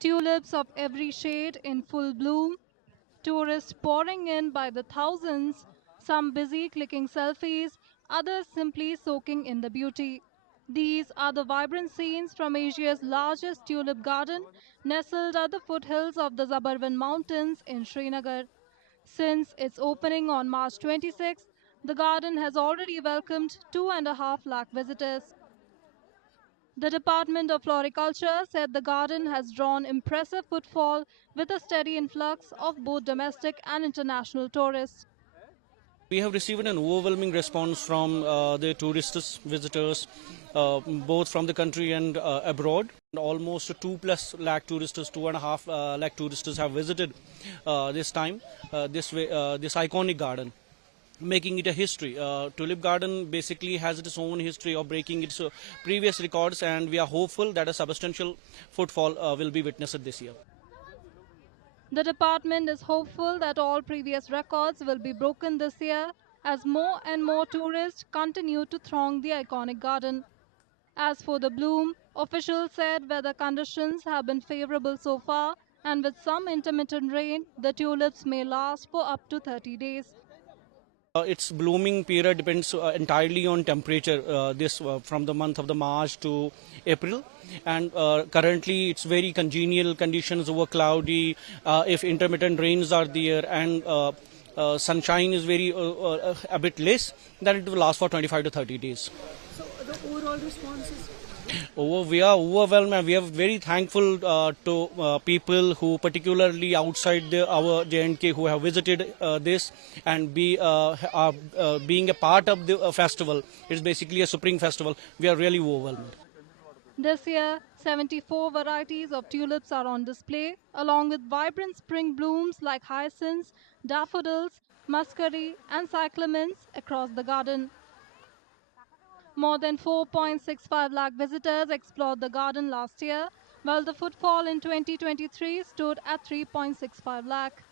Tulips of every shade in full bloom, tourists pouring in by the thousands, some busy clicking selfies, others simply soaking in the beauty. These are the vibrant scenes from Asia's largest tulip garden, nestled at the foothills of the Zabarwan Mountains in Srinagar. Since its opening on March 26, the garden has already welcomed 2.5 lakh visitors. The Department of Floriculture said the garden has drawn impressive footfall with a steady influx of both domestic and international tourists. We have received an overwhelming response from the tourists, visitors, both from the country and abroad. Almost 2+ lakh tourists, 2.5 lakh tourists have visited this time, this iconic garden, making it a history. Tulip Garden basically has its own history of breaking its previous records, and we are hopeful that a substantial footfall will be witnessed this year. The department is hopeful that all previous records will be broken this year as more and more tourists continue to throng the iconic garden. As for the bloom, officials said weather conditions have been favorable so far, and with some intermittent rain, the tulips may last for up to 30 days. Its blooming period depends entirely on temperature. This from the month of the March to April, and currently it's very congenial conditions over cloudy. If intermittent rains are there and sunshine is very a bit less, then it will last for 25 to 30 days. So the overall response is We are overwhelmed, and we are very thankful to people who, particularly outside our J&K, who have visited this and being a part of the festival. It's basically a spring festival. We are really overwhelmed. This year, 74 varieties of tulips are on display, along with vibrant spring blooms like hyacinths, daffodils, muscari, and cyclamens across the garden. More than 4.65 lakh visitors explored the garden last year, while the footfall in 2023 stood at 3.65 lakh.